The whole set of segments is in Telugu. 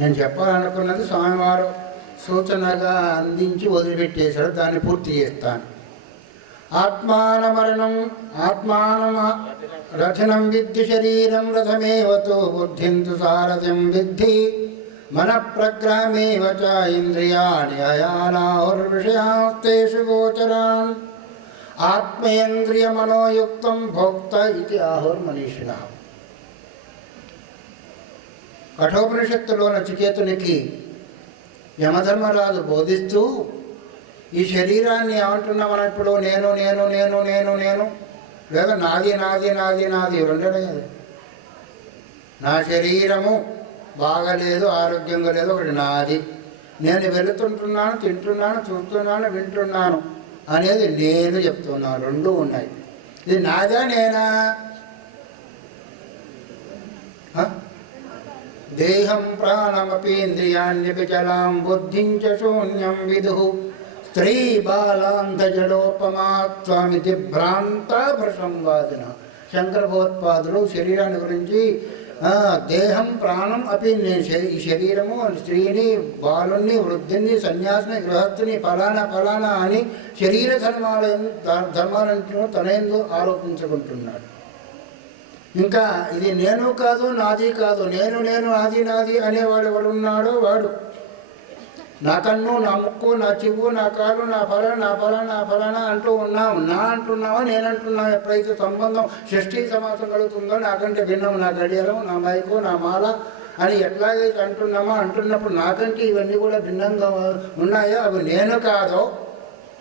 నేను చెప్పాలనుకున్నది స్వామివారు సూచనగా అందించి వదిలిపెట్టేశాడు, దాన్ని పూర్తి చేస్తాను. ఆత్మానమరణం ఆత్మానం రథనం విద్ధి శరీరం రథమేవతో బుద్ధింతు సారథ్యం విద్ధి మన ప్రగ్రహమేవ చ ఇంద్రియాణి అయానాహుర్విషయాస్తేషు గోచరాన్ ఆత్మేంద్రియ మనోయుక్తం భోక్త ఇది ఆహుర్మనీషిణః. కఠోపనిషత్తులో నచికేతునికి యమధర్మరాజు బోధిస్తూ ఈ శరీరాన్ని ఏమంటున్నా మనం ఇప్పుడు నేను నేను నేను నేను నేను లేదా నాది నాది నాది నాది రెండే కదా. నా శరీరము బాగలేదు, ఆరోగ్యంగా లేదు, ఒకటి నాది. నేను వెళుతుంటున్నాను, తింటున్నాను, చూస్తున్నాను, వింటున్నాను అనేది నేను చెప్తున్నాను. రెండూ ఉన్నాయి. ఇది నాదా నేనా? దేహం ప్రాణమపీంద్రియాణ్యపి చలాం బుద్ధిం చ శూన్యం విదుః స్త్రీ బాలాంతజడోపమాత్వమితి భ్రాంత భ్రసంవాదిన. శంకర భగవత్పాదులు శరీరాన్ని గురించి దేహం ప్రాణం అపి, ఈ శరీరము స్త్రీని, బాలుని, వృద్ధిని, సన్యాసిని, గృహస్థుని, ఫలానా ఫలానా అని శరీర ధర్మాలను తనేందు ఆరోపించుకుంటున్నాడు. ఇంకా ఇది నేను కాదు, నాది కాదు, నేను నేను నాది నాది అనేవాడు ఎవడున్నాడో వాడు నా కన్ను, నా ముక్కు, నా చెవు, నా కాలు, నా ఫలానా అంటూ ఉన్నావు. నా అంటున్నావా, నేనంటున్నావు. ఎప్పుడైతే సంబంధం షష్ఠీ సమాసం కలుగుతుందో నాకంటే భిన్నం నా గడియలం, నా మైకు, నా మాల అని ఎట్లాగైతే అంటున్నామో అంటున్నప్పుడు నాకంటే ఇవన్నీ కూడా భిన్నంగా ఉన్నాయో అవి నేను కాదో.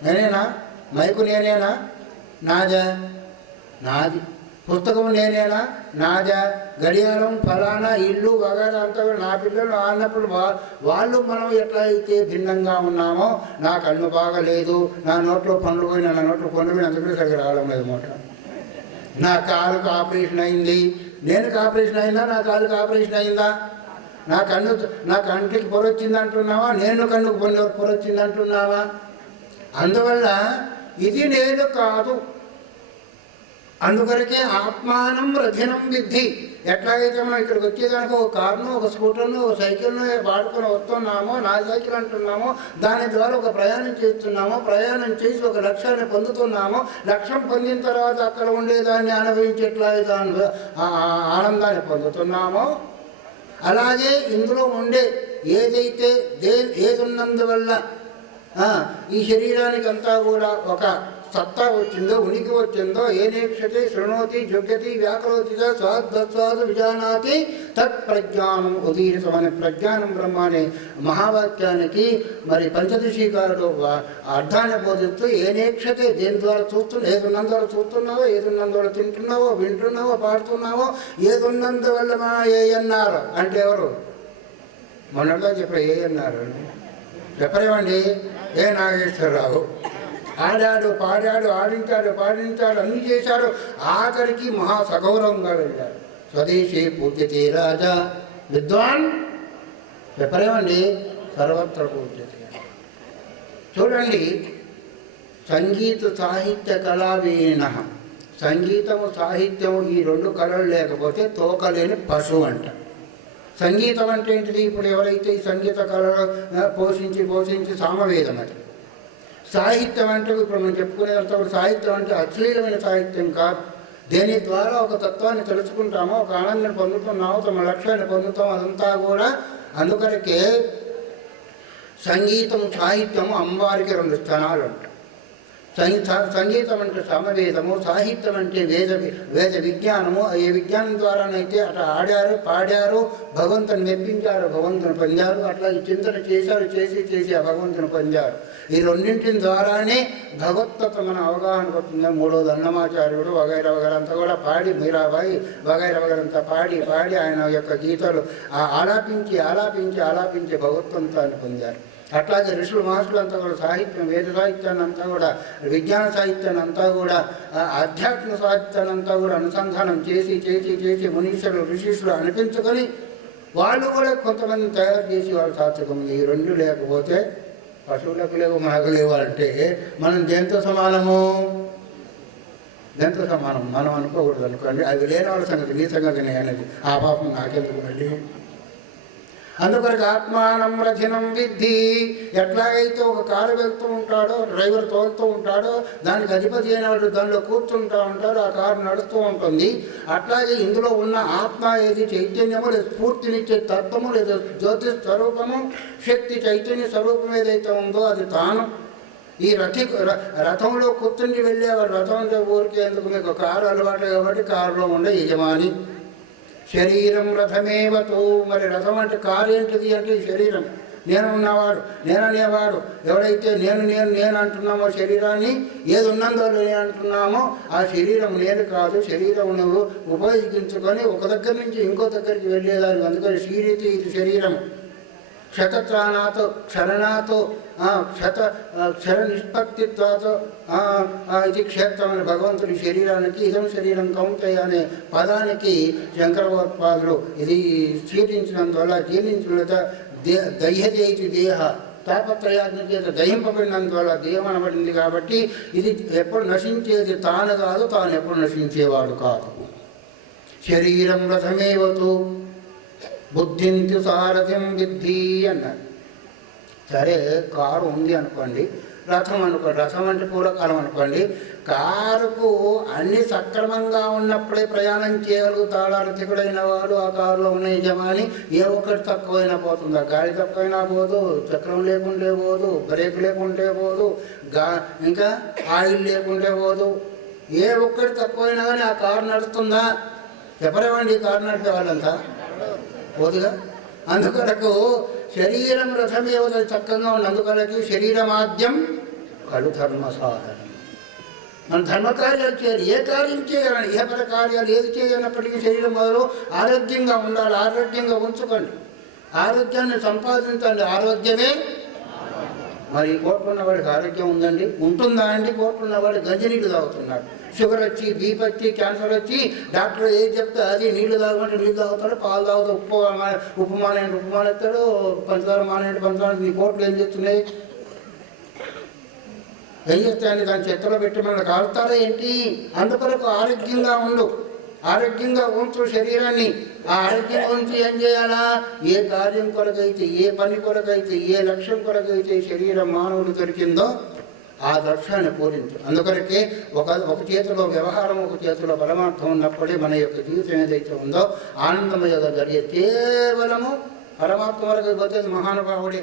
నేనేనా? మైకు నేనేనా? నాదా? నాది. పుస్తకం నేనేనా? నాదా? గడియారం ఫలానా, ఇల్లు వగైరా అంతా నా పిల్లలు అన్నప్పుడు వాళ్ళు మనం ఎట్లా అయితే భిన్నంగా ఉన్నామో, నా కన్ను బాగలేదు, నా నోట్లో పండ్లు పోయినా, నా నోట్లో పండ్లు పోయినా అందుకే సరిగ్గా రావడం లేదు మాట. నా కాలుకు ఆపరేషన్ అయింది, నేను ఆపరేషన్ అయిందా? నా కాలుకి ఆపరేషన్ అయిందా? నా కంటికి పొరొచ్చింది అంటున్నావా? నేను కన్నుకు పొరొచ్చింది అంటున్నావా? అందువల్ల ఇది నేను కాదు. అందుకొరకే ఆత్మానం రథనం విద్ధి. ఎట్లాగైతే మనం ఇక్కడికి వచ్చేదానికి ఒక కారును, ఒక స్కూటర్ను, ఒక సైకిల్ను వాడుకొని వస్తున్నామో, నా సైకిల్ అంటున్నామో, దాని ద్వారా ఒక ప్రయాణం చేస్తున్నామో, ప్రయాణం చేసి ఒక లక్ష్యాన్ని పొందుతున్నామో, లక్ష్యం పొందిన తర్వాత అక్కడ ఉండేదాన్ని అనుభవించి ఎట్లయితే ఆనందాన్ని పొందుతున్నామో, అలాగే ఇందులో ఉండే ఏదైతే ఏది ఉన్నందువల్ల ఈ శరీరానికి అంతా కూడా ఒక సత్తా వచ్చిందో, ఉనికి వచ్చిందో, ఏనేక్షతే శృణోతి జోగ్యతి వ్యాకరోతి స్వాద్వస్వాదు విజానాతి తత్ ప్రజ్ఞానం ఉదీరితమనే ప్రజ్ఞానం బ్రహ్మ అనే మహావాక్యానికి మరి పంచదశీకారుడు అర్థాన్ని బోధిస్తూ ఏనేక్షతే దేని ద్వారా ఏదున్నందు ద్వారా చూస్తున్నావో, ఏదున్నందు ద్వారా తింటున్నావో, వింటున్నావో, పాడుతున్నావో, ఏదున్నందు వల్ల మా ఏఎన్నారు అంటే ఎవరు? మొన్నగా చెప్పారు ఏఎన్నారు చెప్పరేమండి? ఏ నాగేశ్వరరావు ఆడాడు, పాడాడు, పాడించాడు, అన్నీ చేశాడు. ఆఖరికి మహా సగౌరవంగా వెళ్ళాడు. స్వదేశీ పూజ్యతే రాజా విద్వాన్ చెప్పరేమండి? సర్వత్ర పూజ్యతే. చూడండి, సంగీత సాహిత్య కళావీణ, సంగీతము సాహిత్యము ఈ రెండు కళలు లేకపోతే తోకలేని పశువు అంట. సంగీతం అంటే ఏంటిది? ఇప్పుడు ఎవరైతే ఈ సంగీత కళలు పోషించి సామవేదం అది. సాహిత్యం అంటే ఇప్పుడు మనం చెప్పుకునేదంతా కూడా సాహిత్యం అంటే అశ్లీలమైన సాహిత్యం కాదు. దేని ద్వారా ఒక తత్వాన్ని తెలుసుకుంటామో, ఒక ఆనందాన్ని పొందుతున్నామో, తమ లక్ష్యాన్ని పొందుతామో అదంతా కూడా. అందుకనికే సంగీతం సాహిత్యము అమ్మవారికి రెండు స్థానాలు ఉంటాయి. సంగీతం అంటే సమవేదము, సాహిత్యం అంటే వేద విజ్ఞానము. ఏ విజ్ఞానం ద్వారానైతే అట్లా ఆడారు, పాడారు, భగవంతుని మెప్పించారు, భగవంతుని పొందారు. అట్లా ఈ చింతన చేశారు, చేసి ఆ భగవంతుని పొందారు. ఈ రెండింటిని ద్వారానే భగవత్తత్వం మన అవగాహన పడుతుంది. మూడోది అన్నమాచార్యుడు వగైరా అంతా కూడా పాడి, మీరాబాయి వగైరా అంతా పాడి ఆయన యొక్క గీతాలు ఆలాపించి భగవత్వంతాన్ని పొందారు. అట్లాగే ఋషులు మహర్షులు అంతా కూడా సాహిత్యం, వేద సాహిత్యాన్ని అంతా కూడా, విజ్ఞాన సాహిత్యాన్ని అంతా కూడా, ఆధ్యాత్మిక సాహిత్యాన్ని అంతా కూడా అనుసంధానం చేసి మునీశ్వరులు ఋషిషులు అనిపించుకొని వాళ్ళు కూడా కొంతమంది తయారు చేసి వాళ్ళు సాత్వికం. ఈ రెండు లేకపోతే పశువులకు లేవు, మనకు లేవు అంటే మనం దేంతో సమానము? మనం అనుకోకూడదు అనుకోండి. అది లేని వాళ్ళ సంగతి, నీ సంగతి అనేది. ఆ పాపం నాకెందుకు మళ్ళీ? అందుకొరకు ఆత్మానం రథినం విద్ధి. ఎట్లాగైతే ఒక కారు వెళ్తూ ఉంటాడో, డ్రైవర్ తోలుతూ ఉంటాడో, దానికి అధిపతి అయిన వాడు దానిలో కూర్చుంటూ ఉంటాడు, ఆ కారు నడుస్తూ ఉంటుంది. అట్లాగే ఇందులో ఉన్న ఆత్మ ఏది చైతన్యము, లేదా స్ఫూర్తినిచ్చే తత్వము, లేదా జ్యోతి స్వరూపము, శక్తి చైతన్య స్వరూపం ఏదైతే ఉందో అది తాను. ఈ రథంలో కూర్చుని వెళ్ళేవాడు. రథం ఊరికే ఎందుకు, మీకు కారు అలవాటు కాబట్టి కారులో ఉండే యజమాని. శరీరం రథమేవతో. మరి రథం అంటే కారు ఏంటిది అంటే ఈ శరీరం. నేను ఉన్నవాడు, నేననేవాడు. ఎవడైతే నేను అంటున్నామో శరీరాన్ని, ఏది ఉన్నందో నేను అంటున్నామో ఆ శరీరం నేను కాదు. శరీరం నువ్వు ఉపయోగించుకొని ఒక దగ్గర నుంచి ఇంకో దగ్గరికి వెళ్ళేదాన్ని. అందుకని శ్రీరీతి ఇది శరీరం. క్షతత్రాణాతో క్షరణాతో క్షర నిష్పత్తిత్వాతో ఇది క్షేత్రం అని భగవంతుడి శరీరానికి ఇదం శరీరం కౌంతయ్య అనే పదానికి శంకరభగవత్పాదులు ఇది క్షీణించినందువల్ల జీర్ణించిన దహ్యజేతి దేహ తాపత్రయాత్మ చేత దహింపబడినందువల్ల దేహం అనబడింది. కాబట్టి ఇది ఎప్పుడు నశించేది తాను కాదు, తాను ఎప్పుడు నశించేవాడు కాదు. శరీరం రథమేవతు బుద్ధింతు సారథ్యం విద్ధి అన్నారు. సరే, కారు ఉంది అనుకోండి, రథం అనుకోండి. రథం అంటే పూర్వకాలం అనుకోండి. కారుకు అన్ని సక్రమంగా ఉన్నప్పుడే ప్రయాణం చేయగలుగుతాడు అర్థికుడైన వాడు. ఆ కారులో ఉన్న యజమాని ఏ ఒక్కటి తక్కువైనా పోతుందా? గాలి తక్కువైనా పోదు, చక్రం లేకుంటే పోదు, బ్రేక్ లేకుంటే పోదు, ఇంకా ఆయిల్ లేకుంటే పోదు. ఏ ఒక్కటి తక్కువైనా కానీ ఆ కారు నడుస్తుందా? చెప్పరేమండి, ఈ కారు నడిపే వాళ్ళంతా పోదుగా. అందుకొరకు శరీరం రథమేవ చక్కగా ఉన్న. అందుకొరకు శరీరమాద్యం కడు ధర్మ సాధనం. మన ధర్మకార్యాలు చేయాలి. ఏ కార్యం చేయాలని, ఇహపర కార్యాలు ఏది చేయనప్పటికీ శరీరం మొదలు ఆరోగ్యంగా ఉండాలి. ఆరోగ్యంగా ఉంచుకోండి, ఆరోగ్యాన్ని సంపాదించండి. ఆరోగ్యమే. మరి కోట్లున్న వాడికి ఆరోగ్యం ఉందండి, ఉంటుందా అండి? కోట్లున్న వాడు గంజినీళ్ళు తాగుతున్నాడు. షుగర్ వచ్చి, బీపీ వచ్చి, క్యాన్సర్ వచ్చి డాక్టర్ ఏది చెప్తే అది నీళ్లు తాగమంటే నీళ్ళు తాగుతాడు, పాలు తాగుతాడు, ఉప్పు మానేయండి ఉప్పు మానేస్తాడు, పంచదార మానేయండి పంచదార. నీ కోట్లు ఏం చేస్తున్నాయి? ఏం చేస్తాయని దాని చేతిలో పెట్టి మనల్ని కాలుతారా ఏంటి? అందుకొరకు ఆరోగ్యంగా ఉండు, ఆరోగ్యంగా ఉంచు శరీరాన్ని. ఆ ఆరోగ్యం ఉంచి ఏం చేయాలా? ఏ కార్యం కొరకైతే, ఏ పని కొరకైతే, ఏ లక్ష్యం కొరకైతే శరీరం మానవుడు దొరికిందో ఆ లక్ష్యాన్ని పూరించు. అందుకొరకే ఒక చేతిలో వ్యవహారం, ఒక చేతిలో పరమార్థం ఉన్నప్పుడే మన యొక్క జీవితం ఏదైతే ఉందో ఆనందమయంగా జరిగే. కేవలము పరమాత్మ వరకు పోతే మహానుభావుడే.